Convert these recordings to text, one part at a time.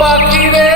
পাখি রে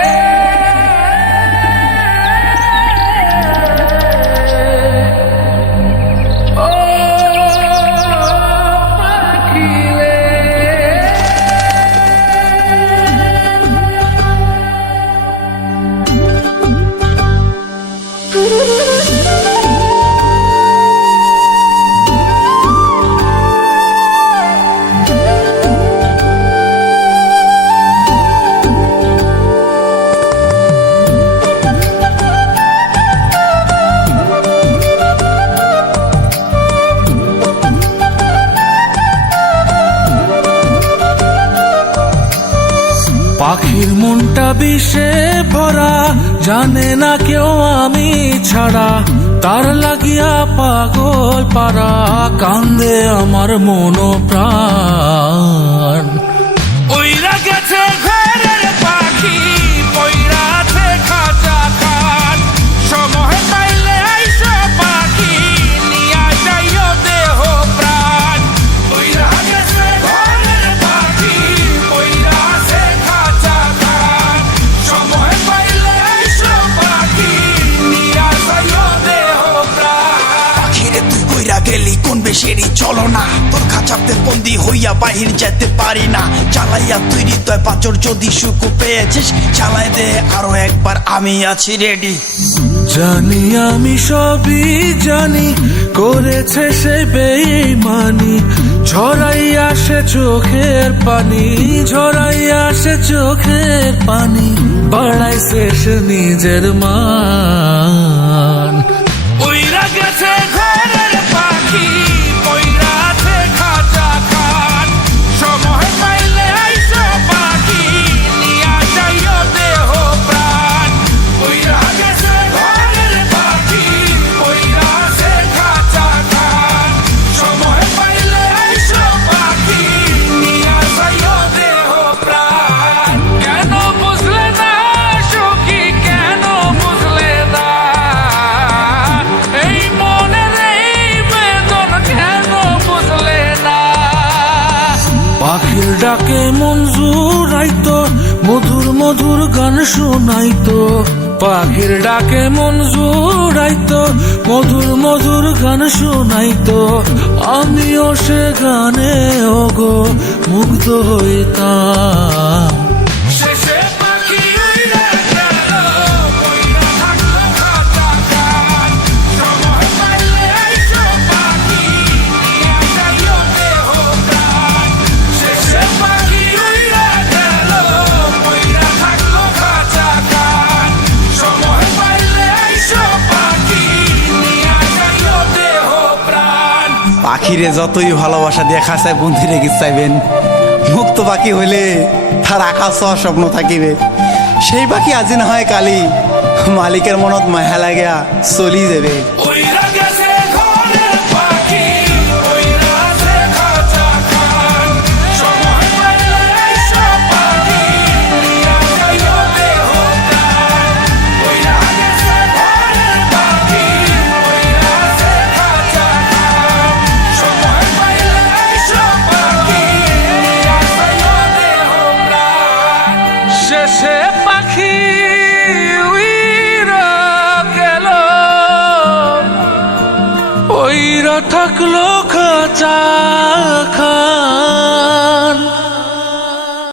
পাখির মনটা বিষে ভরা, জানে না কেউ আমি ছাড়া, তার লাগিয়া পাগল পারা, কান্দে আমার মন প্রাণ। ওইরা গেছে ঘরের পাখি, পইরা আছে খাঁচা খান, সময় পাইলে আইসো পাখি, নিয়া যাইও দেহ প্রাণ। ওইরা গেছে ঘরের পাখি, পইরা আছে খাঁচা খান, সময় পাইলে আইসো পাখি, নিয়া যাইও দেহ প্রাণ। পাখিরে তুই কইরা গেলি কোন বেশেরই চলো না, তোর খাঁচাতে বন্দি হইয়া বাহির যেতে পারি না। চালাইয়া তুই হৃদয় পাঁচর, যদি সুখ পেয়েছিস চালাই দে আরো একবার, আমি আছি রেডি। জানি আমি সবই জানি, করেছে সে বেঈমানি, ঝরাই আসে চোখের পানি, ঝরাই আসে চোখের পানি, বাড়াইছে সে নিজের মান। ওইরা গেছে ঘরের পাখি, পইরা আছে খাঁচা খান, সময় পাইলে আইসো পাখি, নিয়া যাইও দেহ প্রাণ। ওইরা গেছে ঘরের পাখি, পইরা আছে খাঁচা খান, সময় পাইলে আইসো পাখি, নিয়া যাইও দেহ প্রাণ। কেন বুঝলে না সখী, কেন বুঝলে না এই মনের এই বেদন, কেন বুঝলে না? পাখির ডাকে মন জুড়াইতো, মধুর মধুর গান শোনাইতো, পাখির ডাকে মন জুড়াইতো, মধুর মধুর গান শোনাইতো, আমিও সে গানে ওগো মুগ্ধ হইতাম। শেষে পাখি উইড়ে গেল, কইরা থাকলো খাঁচা খান, সময় পাইলে আইসো পাখি, নিয়া যাইও দেহ প্রাণ। শেষে পাখি উইড়ে গেল, কইরা থাকলো খাঁচা খান, সময় পাইলে আইসো পাখি, নিয়া যাইও দেহ প্রাণ। পাখিরে যতই ভালোবাসা দিয়ে খাঁচায় বন্দি রেখে চাইবেন, মুক্ত পাখি হইলে তার আকাশ স্বপ্ন থাকিবে। সেই পাখি আজি না হয় কালি, মালিকের মনত মায়া লাগিয়া চলি যাবে। ওইরা গেছে ঘরের পাখি, পইরা আছে খাঁচা খান, সময় পাইলে আইসো পাখি, নিয়া যাইও দেহ প্রাণ। ওইরা গেছে ঘরের পাখি, পইরা আছে খাঁচা খান, সময় পাইলে আইসো পাখি, নিয়া যাইও দেহ প্রাণ। শেষে পাখি উইরা গেল, ওইরা থাকলো খাঁচা খান।